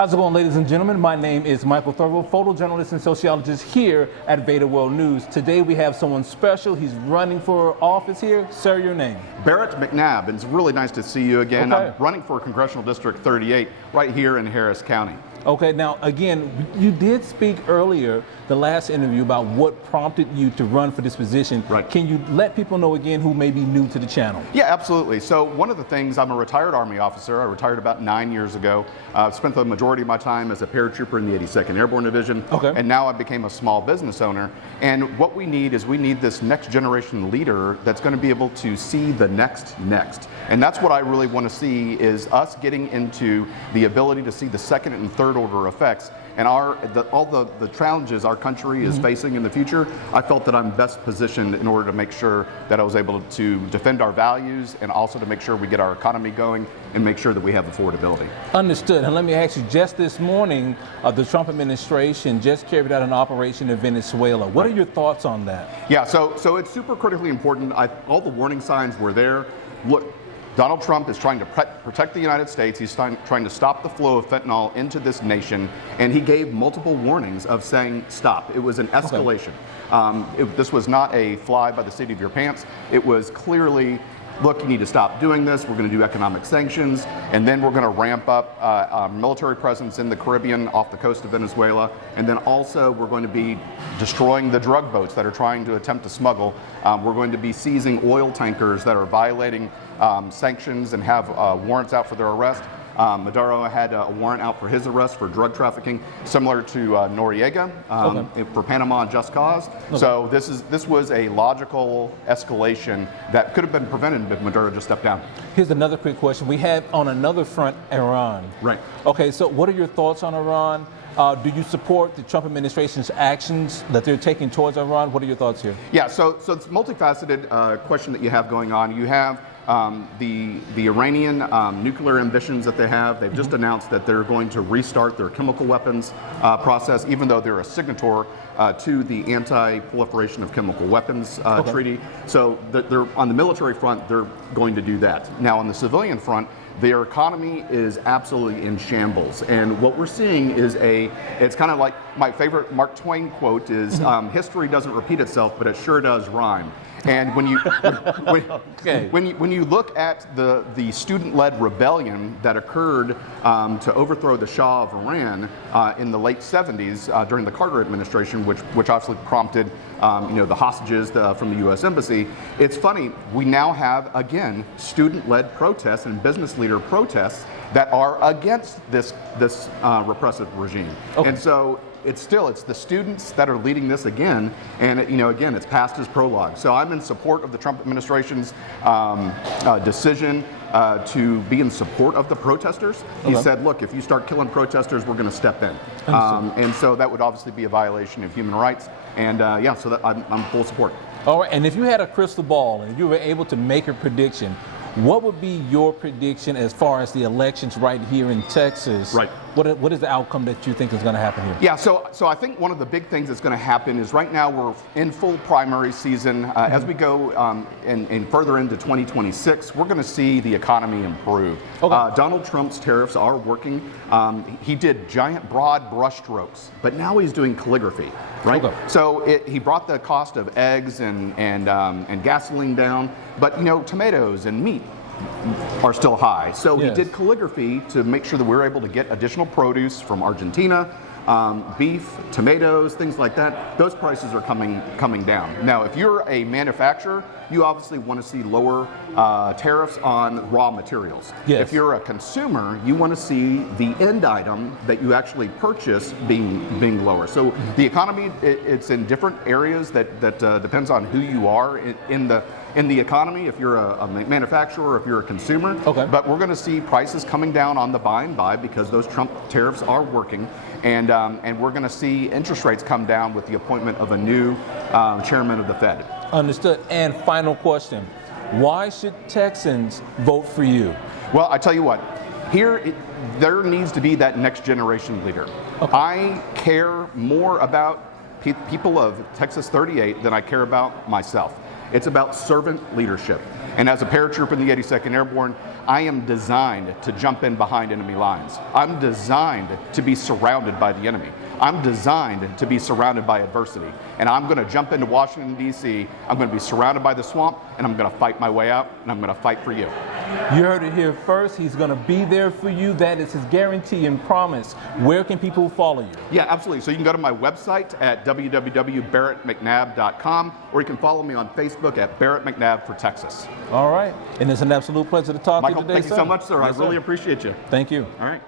How's it going, ladies and gentlemen? My name is Michael Thurgood, photojournalist and sociologist here at VEDA World News. Today we have someone special. He's running for office here. Sir, your name? Barrett Mcnabb, and it's really nice to see you again. Okay. I'm running for Congressional District 38 right here in Harris County. Okay, now again, you did speak earlier, the last interview, about what prompted you to run for this position. Right. Can you let people know again who may be new to the channel? Yeah, absolutely. So one of the things, I'm a retired Army officer. I retired about 9 years ago. I've spent the majority of my time as a paratrooper in the 82nd Airborne Division. Okay. And now I became a small business owner. And what we need is we need this next generation leader that's going to be able to see the next. And that's what I really want to see, is us getting into the ability to see the second and third order effects and all the challenges our country is facing in the future. I felt that I'm best positioned in order to make sure that I was able to defend our values and also to make sure we get our economy going and make sure that we have affordability. Understood. And let me ask you, just this morning, the Trump administration just carried out an operation in Venezuela. What are your thoughts on that? Yeah, so it's super critically important. All the warning signs were there. Look, Donald Trump is trying to protect the United States. He's trying to stop the flow of fentanyl into this nation, and he gave multiple warnings of saying stop. It was an escalation. Okay. This was not a fly by the seat of your pants. It was clearly, look, you need to stop doing this. We're going to do economic sanctions, and then we're going to ramp up our military presence in the Caribbean off the coast of Venezuela, and then also we're going to be destroying the drug boats that are trying to attempt to smuggle. We're going to be seizing oil tankers that are violating sanctions and have warrants out for their arrest. Maduro had a warrant out for his arrest for drug trafficking, similar to Noriega for Panama and Just Cause. Okay. So this was a logical escalation that could have been prevented if Maduro just stepped down. Here's another quick question. We have on another front Iran. Right. Okay, so what are your thoughts on Iran? Do you support the Trump administration's actions that they're taking towards Iran? What are your thoughts here? Yeah, so it's a multifaceted question that you have going on. You have the Iranian nuclear ambitions that they have. They've just announced that they're going to restart their chemical weapons process, even though they're a signator to the Anti-Proliferation of Chemical Weapons Treaty. So they're on the military front, they're going to do that. Now on the civilian front, their economy is absolutely in shambles. And what we're seeing is it's kind of like my favorite Mark Twain quote is, history doesn't repeat itself, but it sure does rhyme. And when you when you look at the student-led rebellion that occurred to overthrow the Shah of Iran in the late 70s during the Carter administration, which obviously prompted the hostages from the U.S. Embassy, it's funny, we now have again student-led protests and business leader protests that are against this repressive regime. Okay. And so it's the students that are leading this again, and again, it's past as prologue. So I'm in support of the Trump administration's decision to be in support of the protesters. He said, look, if you start killing protesters, we're going to step in. And so that would obviously be a violation of human rights. And so that I'm full support. All right, and if you had a crystal ball and you were able to make a prediction, what would be your prediction as far as the elections right here in Texas? Right. What is the outcome that you think is going to happen here? Yeah, so I think one of the big things that's going to happen is right now we're in full primary season. As we go and further into 2026, we're going to see the economy improve. Okay. Donald Trump's tariffs are working. He did giant, broad brushstrokes, but now he's doing calligraphy, right? Okay. So he brought the cost of eggs and gasoline down, but tomatoes and meat are still high. So he did calligraphy to make sure that we're able to get additional produce from Argentina, beef, tomatoes, things like that. Those prices are coming down. Now, if you're a manufacturer, you obviously want to see lower tariffs on raw materials. Yes. If you're a consumer, you want to see the end item that you actually purchase being lower. So the economy, it's in different areas that depends on who you are in the economy, if you're a manufacturer or if you're a consumer. Okay. But we're going to see prices coming down on the buy and buy because those Trump tariffs are working. And we're going to see interest rates come down with the appointment of a new chairman of the Fed. Understood. And final question. Why should Texans vote for you? Well, I tell you what, there needs to be that next generation leader. Okay. I care more about people of Texas 38 than I care about myself. It's about servant leadership. And as a paratrooper in the 82nd Airborne, I am designed to jump in behind enemy lines. I'm designed to be surrounded by the enemy. I'm designed to be surrounded by adversity. And I'm going to jump into Washington, D.C. I'm going to be surrounded by the swamp, and I'm going to fight my way out, and I'm going to fight for you. You heard it here first. He's going to be there for you. That is his guarantee and promise. Where can people follow you? Yeah, absolutely. So you can go to my website at www.barrettmcnabb.com, or you can follow me on Facebook at Barrett McNabb for Texas. All right. And it's an absolute pleasure to talk Michael, to you today, thank you so much, sir. Yes, I really appreciate you. Thank you. All right.